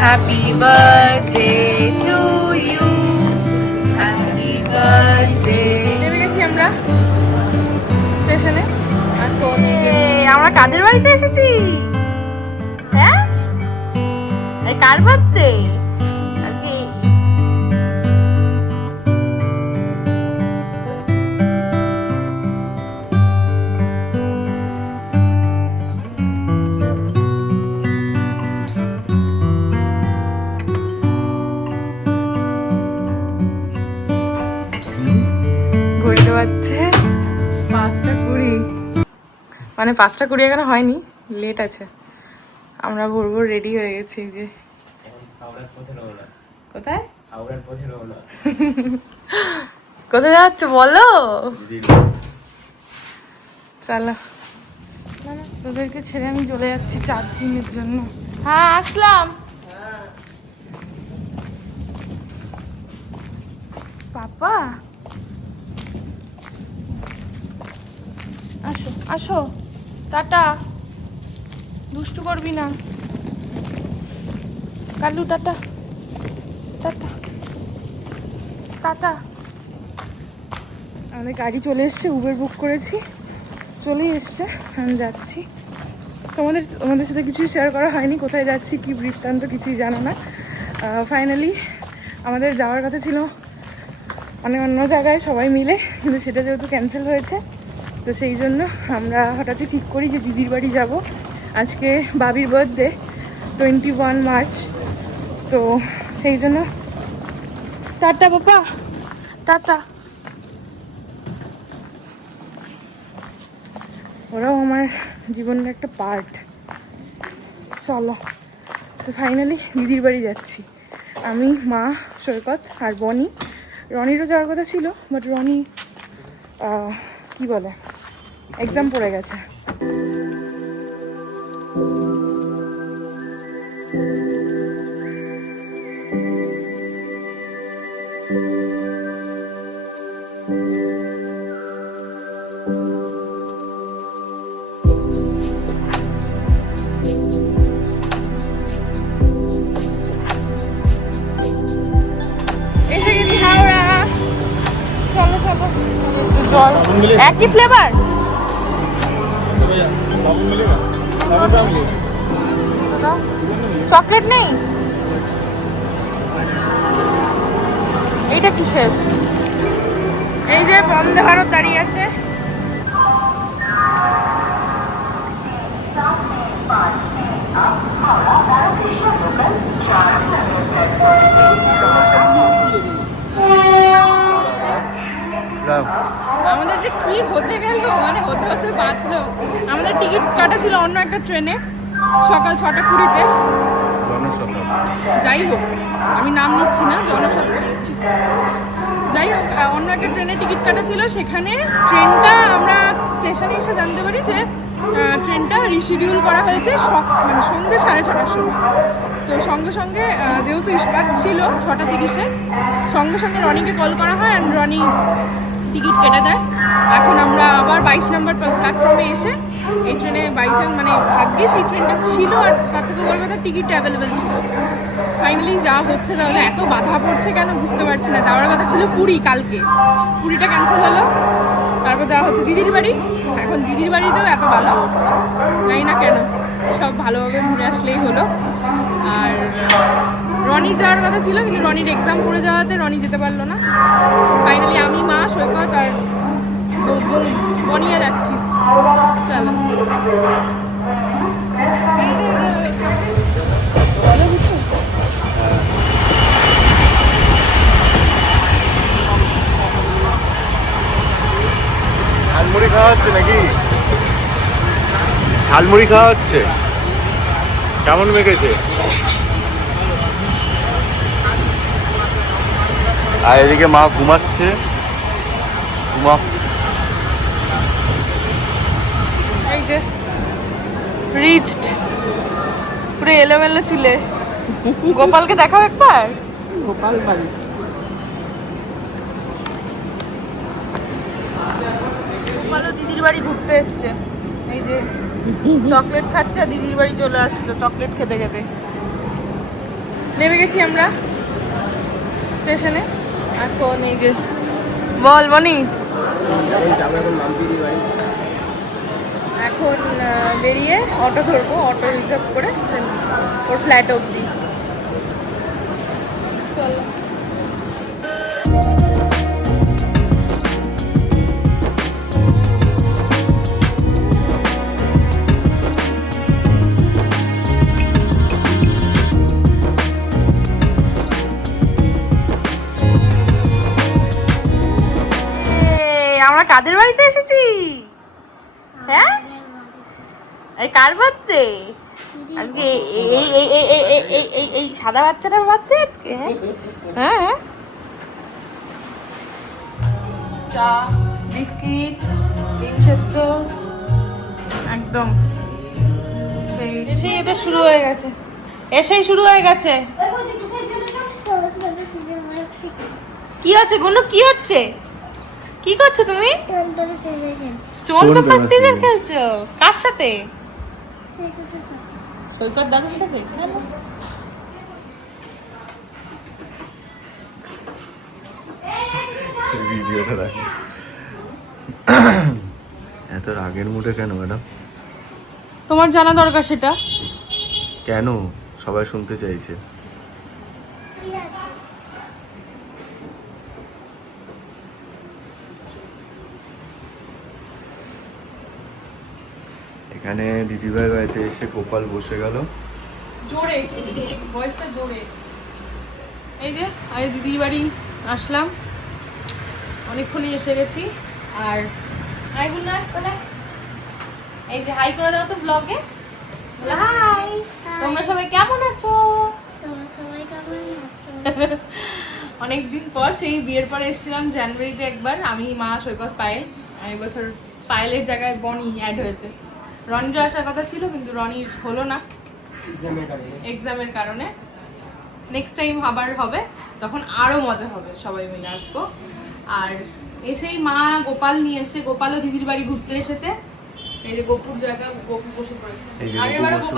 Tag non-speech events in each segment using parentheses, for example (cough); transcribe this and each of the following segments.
Happy birthday to you happy birthday নেমে গেছি আমরা স্টেশনে। আমরা কাদের বাড়িতে এসেছি? হ্যাঁ? এই কার বার্থডে? বাজছে পাঁচটা কুড়ি। মানে পাঁচটা কুড়ি এখানে হয়নি লেট আছে। আমরা ভোর ভোর রেডি হয়ে গেছি যে। কোথায়? কোথায় যাচ্ছ বলো? চলো। তোদেরকে ছেড়ে আমি চলে যাচ্ছি চার দিনের জন্য। হ্যাঁ আসলাম। পাপা? আসো, টাটা। দুষ্টু করবি না। কালু, টাটা। টাটা। টাটা। আমাদের গাড়ি চলে এসছে উবের বুক করেছি। চলেই এসছে, আমি যাচ্ছি। তোমাদের তোমাদের সাথে কিছুই শেয়ার করা হয়নি, কোথায় যাচ্ছি, কি বৃত্তান্ত, কিছুই জানো না। ফাইনালি আমাদের যাওয়ার কথা ছিল অনেক অন্য জায়গায় সবাই মিলে, কিন্তু সেটা যেহেতু ক্যান্সেল হয়েছে তো সেই জন্য আমরা হঠাৎই ঠিক করি যে দিদির বাড়ি যাব। আজকে বাবির বার্থডে টোয়েন্টি ওয়ান মার্চ তো সেই জন্য টাটা বাপা টাটা। ওরাও আমার জীবনের একটা পার্ট চলো, তো ফাইনালি দিদির বাড়ি যাচ্ছি। আমি, মা, সৈকত আর বনি। রনিরও যাওয়ার কথা ছিল বাট রনি কি বলে? এক্সাম পড়ে গেছে। একই ফ্লেভার চকলেট নেই? এইটা কিসের? এই যে বন্দে ভারত দাঁড়িয়ে আছে। যে কি হতে গেল? মানে হতে হতে বাঁচলো। আমাদের টিকিট কাটা ছিল অন্য একটা ট্রেনে সকাল ছটা কুড়িতে। যাই হোক আমি নাম নিচ্ছি না জনস্বার্থে যাই হোক অন্য একটা ট্রেনে টিকিট কাটা ছিল সেখানে ট্রেনটা আমরা স্টেশনে এসে জানতে পারি যে ট্রেনটা রিশিডিউল করা হয়েছে মানে সন্ধ্যে সাড়ে ছটার সময়। তো সঙ্গে সঙ্গে যেহেতু ইস্পাত ছিল ছটা তিরিশে সঙ্গে সঙ্গে রনিকে কল করা হয় অ্যান্ড রনি টিকিট কেটে দেয়। এখন আমরা আবার বাইশ নম্বর প্ল্যাটফর্মে এসে এই ট্রেনে বাইচান্স মানে ভাগ্যে সেই ট্রেনটা ছিল আর তার থেকে বড় কথা টিকিট অ্যাভেলেবেল ছিল। ফাইনালি যাওয়া হচ্ছে তাহলে এত বাধা পড়ছে কেন বুঝতে পারছি না। যাওয়ার কথা ছিল পুরী কালকে। পুরীটা ক্যান্সেল হলো। তারপর যাওয়া হচ্ছে দিদির বাড়ি। এখন দিদির বাড়িতেও এত বাধা পড়ছে। জানি না কেন, সব ভালোভাবে ঘুরে আসলেই হলো। আর রনির যাওয়ার কথা ছিল, কিন্তু রনির এক্সাম পড়ে যাওয়াতে রনি যেতে পারল না। ফাইনালি আমি, মা, সৈকত আর বনিয়া যাচ্ছি। চলো। ঝালমুড়ি খাওয়া হচ্ছে নাকি? ঝালমুড়ি খাওয়া হচ্ছে? কেমন মেখেছে? আর এদিকে মা ঘুমাচ্ছে। ঘুমা। এই যে রিচড পুরো এলোমেলো ছিলে গোপালকে দেখাও একবার। গোপাল বাড়ি। গোপালও দিদির বাড়ি ঘুরতে এসছে। এই যে চকলেট খাচ্ছে আর দিদির বাড়ি চলে আসলো চকলেট খেতে খেতে। নেমে গেছি আমরা স্টেশনে। এখন এই যে, বল বনি এখন বেরিয়ে অটো ধরবো অটো রিজার্ভ করে ওর ফ্ল্যাট অবধি। চলো। কার বার্থডে? আজকে এই এই এই এই সাদা বাচ্চাটার বার্থডে আজকে? হ্যাঁ? হ্যাঁ? চা বিস্কিট ডিম সেদ্ধ। একদম। এটা শুরু হয়ে গেছে। এসেই শুরু হয়ে গেছে। কি হচ্ছে গুনু কি হচ্ছে? কি করছ তুমি? স্টোন পেপার সিজার খেলছো? কার সাথে? সৈকত দাদুর সাথে? কেন? ভিডিওটা দেখে। এত রাগের মুডে কেন ম্যাডাম তোমার জানা দরকার সেটা। কেন? সবাই শুনতে চাইছে। এখানে দিদিভাই বাড়িতে এসে গোপাল বসে গেল। জোরে ভয়েসটা জোরে। এই যে আজ দিদির বাড়ি আসলাম। অনেকক্ষণই এসে গেছি। আর হাই গুন্নার বলে। এই যে হাই করে দাও তো ব্লগে বলে হাই তোমরা সবাই কেমন আছো? (laughs) অনেকদিন পর সেই বিয়ের পর এসেছিলাম জানুয়ারিতে একবার। আমি মা সৈকত পায়েল। আর এই বছর পায়েলের জায়গায় বনি অ্যাড হয়েছে। রনির আসার কথা ছিল কিন্তু রনির হলো না। এক্সামের কারণে। নেক্সট টাইম আবার হবে তখন আরও মজা হবে সবাই মিলে আসব। আর এসেই মা গোপাল নিয়ে এসে গোপালও দিদির বাড়ি ঘুরতে এসেছে। এই যে গোপুর জায়গা গোপুর বসে পড়েছে। এই যে (clears throat) আগের গোপু বারও বসে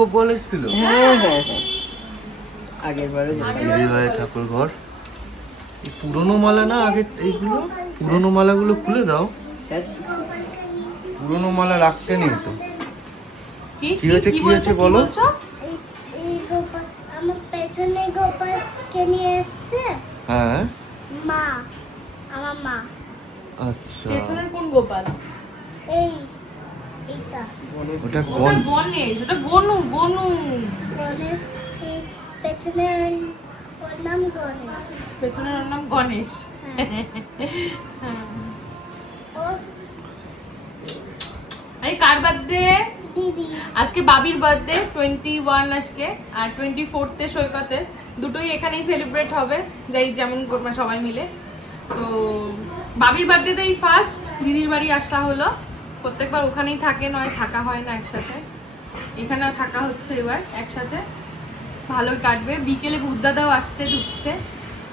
গোপাল এসেছিল? হ্যাঁ হ্যাঁ হ্যাঁ। আগের বারে দিদিভাই ঠাকুর ঘর। পুরনো মালা না আগে এইগুলো? পুরনো মালাগুলো খুলে দাও। পুরনো মালা রাখতে নেই তো। কি? কি হয়েছে, কি হয়েছে বলো? বলছো? এই গোপাল আমার পেছনে গোপালকে নিয়ে এসছে? হ্যাঁ। মা আমার মা। আচ্ছা। পেছনের কোন গোপাল? এই ওটা কোন গণেশ ওটা গনু গনু গণেশ পেছনে ওর নাম গণেশ। পেছনের ওর নাম গণেশ। হ্যাঁ। ওর আরে কার বার্থডে দিদি। আজকে বাবির বার্থডে টোয়েন্টি ওয়ান আজকে আর টোয়েন্টি ফোর্থে সৈকতের দুটোই এখানেই সেলিব্রেট হবে যাই যেমন সবাই মিলে। তো বাবির বার্থডেতেই ফার্স্ট দিদির বাড়ি আসা হলো। প্রত্যেকবার ওখানেই থাকে নয় থাকা হয় না একসাথে। এখানেও থাকা হচ্ছে এবার একসাথে। ভালোই কাটবে। বিকেলে বুদ্ধাদাও আসছে ঢুকছে।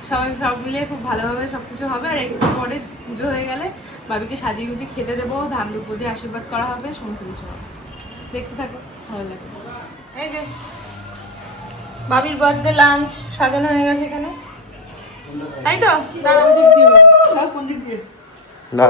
সবাই সব মিলে খুব ভালোভাবে সব কিছু হবে। আর একটু পরে পুজো হয়ে গেলে বাবিকে সাজিয়ে গুজিয়ে খেতে দেবো ধান রূপ দিয়ে আশীর্বাদ করা হবে সমস্ত কিছু হবে। দেখতে থাকো ভালো লাগে এই যে বাবির বার্থডে লাঞ্চ সাজানো হয়ে গেছে এখানে। তাই তো? দাঁড়াও দিক দিয়ে। কোন দিক দিয়ে। না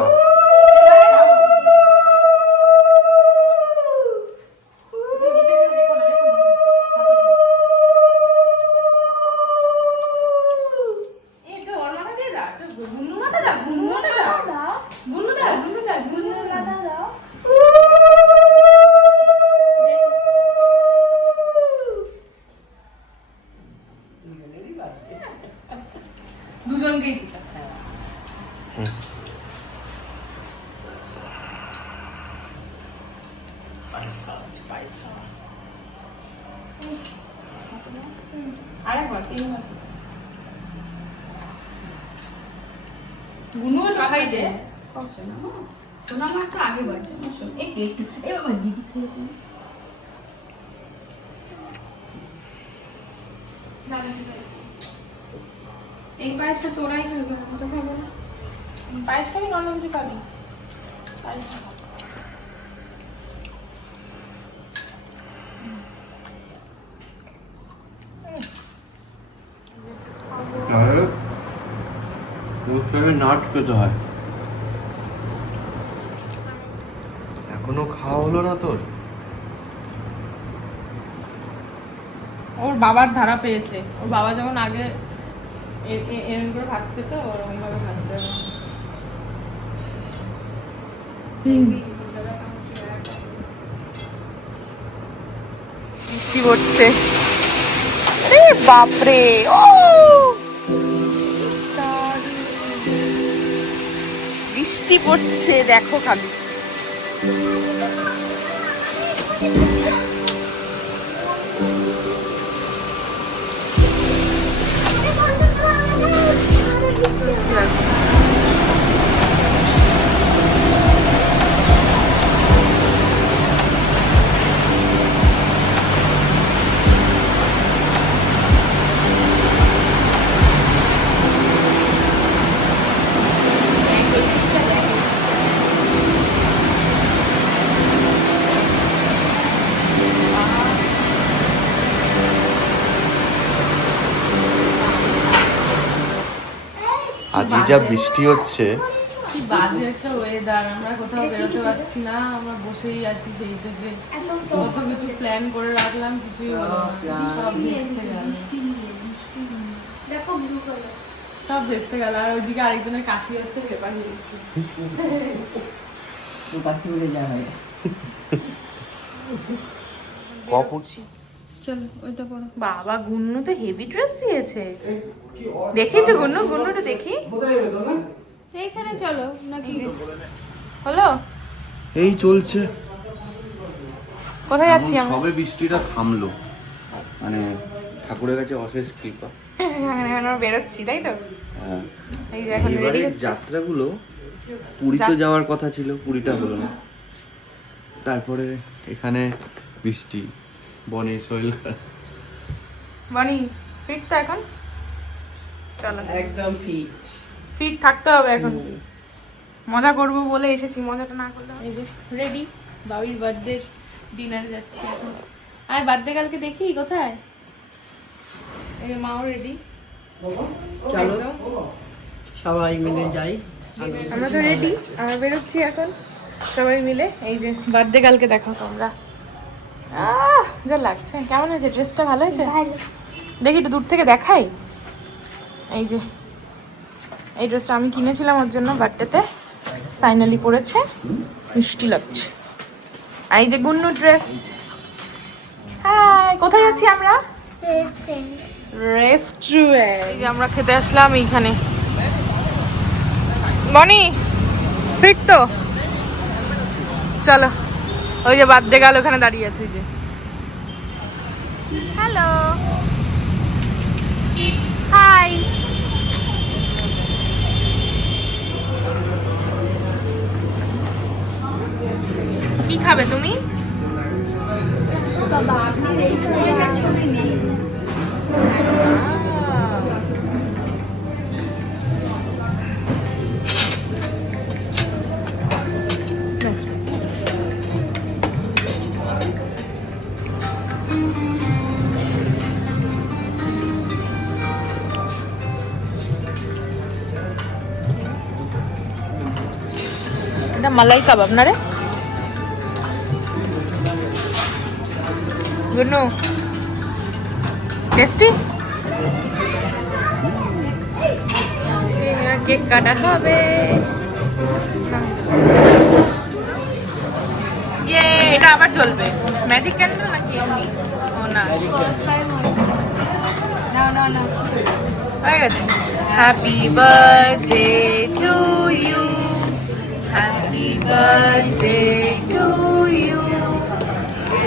এই পায়েসটা তোরাই খাবে আমি তো খাব না। পায়েস খাবি অন্য কিছু খাবি। পায়েস নাট হয়। এখনও খাওয়া হলো না তোর? ওর বাবার ধারা পেয়েছে। ওর বাবা যেমন আগে এ- এ- করে ভাত খেত ওরকম ভাবে খাচ্ছে বৃষ্টি পড়ছে। বাপরে ও! বৃষ্টি পড়ছে দেখো খালি। যা বৃষ্টি হচ্ছে। কি বাজে একটা ওয়েদার আমরা কোথাও বেরোতে পারছি না আমরা বসেই আছি সেই থেকে। কত কিছু প্ল্যান করে রাখলাম কিছুই হলো না। সব ভেস্তে গেল। দেখো ব্লু কালার সব ভেস্তে গেল আর ওইদিকে আরেকজনের কাশি হচ্ছে পেপার দিচ্ছি পাশে উড়ে চলো ওইটা পড়ো বাবা গুন্নু তো হেভি ড্রেস দিয়েছে। দেখি তো গুন্নু গুন্নুটা দেখি। এইখানে চলো নাকি? হলো? এই চলছে। কোথায় যাচ্ছি আমরা? সবে বৃষ্টিটা থামলো। মানে ঠাকুরের কাছে অশেষ কৃপা। এখানে বেরোচ্ছি তাই তো? হ্যাঁ। এই যে এখন এবারে যাত্রাগুলো পুরীতে যাওয়ার কথা ছিল পুরীটা হলো না। তারপরে এখানে বৃষ্টি। বনে শৈল। বনি ফিট তো এখন? চলো। একদম ফিট ফিট থাকতে হবে এখন। মজা করব বলে এসেছি মজাটা না করলে এই যে রেডি বাবির বার্থডে ডিনারে যাচ্ছি এখন। আয় বার্থডে কালকে দেখি কোথায়? এই যে মাও রেডি চলো। সবাই মিলে যাই। আমরা তো রেডি আমরা বেরোচ্ছি এখন। সবাই মিলে এই যে বার্থডে কালকে দেখো তোমরা। যা লাগছে। কেমন হয়েছে? ড্রেসটা ভালো হয়েছে? দেখি একটু দূর থেকে দেখাই। এই যে এই ড্রেসটা আমি কিনেছিলাম ওর জন্য বার্থডেতে ফাইনালি পরেছে। মিষ্টি লাগছে। এই যে গুন্নু ড্রেস হাই কোথায় যাচ্ছি আমরা? রেস্টুরেন্ট এই যে আমরা খেতে আসলাম এইখানে। বনি ফিট তো চলো। ওই যে বার্থডে গেল ওখানে দাঁড়িয়ে আছে ওই যে। হ্যালো। হাই। কি খাবে তুমি? বাবা আপনি রেস্টুরেন্টের ছবি নেই। মালাই কাবাব না রে গুনু টেস্টি কেক কাটা হবে ইয়ে এটা আবার চলবে ম্যাজিক ক্যান্ডেল নাকি এমনি? ও না। না না না হয়ে গেছে। Happy birthday to you birthday to you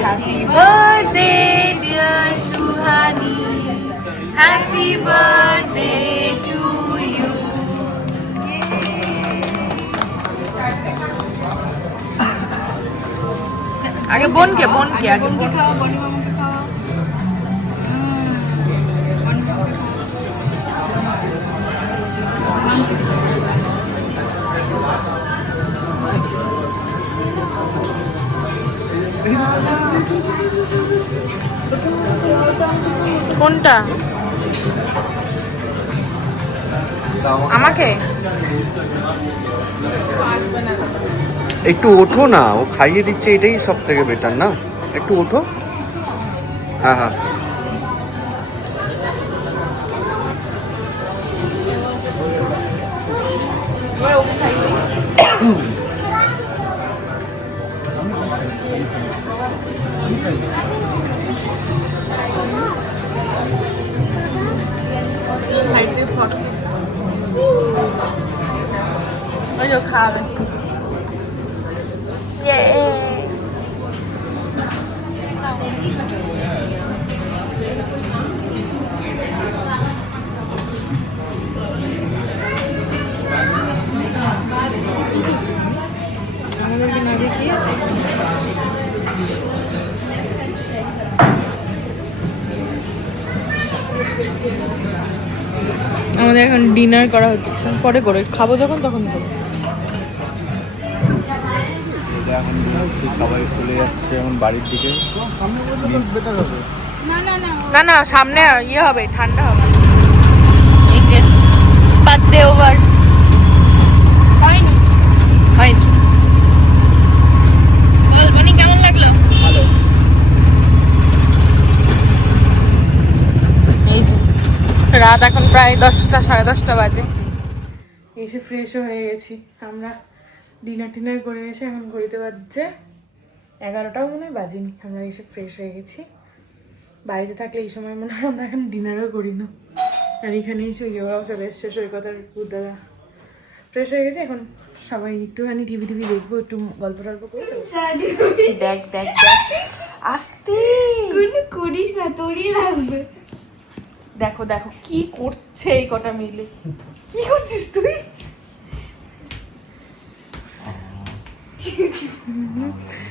happy birthday dear Suhani happy birthday to you আগে বোনকে বোনকে আগে। বোন খাওয়া বনি কোনটা? আমাকে? একটু ওঠো না ও খাইয়ে দিচ্ছে এটাই সব থেকে বেটার না? একটু ওঠো। হ্যাঁ হ্যাঁ। ওই যে আমাদের এখন ডিনার করা হচ্ছে। পরে করে। খাব যখন তখন খাব। এখন বেরোচ্ছে, সবাই চলে যাচ্ছে এখন বাড়ির দিকে। না না সামনে ইয়ে হবে ঠান্ডা হবে। এই যে বার্থডে ওভার। হয়নি? হয়নি। বল কেমন লাগল? ভালো। রাত এখন প্রায় দশটা সাড়ে দশটা বাজে। এসে ফ্রেশও হয়ে গেছি আমরা ডিনার টিনার করে এসে এখন ঘড়িতে বাজছে এগারোটাও মনে হয় বাজেনি। আমরা এসে ফ্রেশ হয়ে গেছি। বাড়িতে থাকলে এই সময় মনে হয় আমরা এখন ডিনারও করি না আর এখানে এসে ওরাও চলে এসছে সৈকতার দাদা। ফ্রেশ হয়ে গেছে এখন সবাই একটুখানি টিভি টিভি দেখব একটু গল্প টল্প করে দেখ দেখ দেখ। আসতে। করিস না তোরই লাগবে। দেখো দেখো কি করছে এই কটা মিলে? কি করছিস তুই? Угу.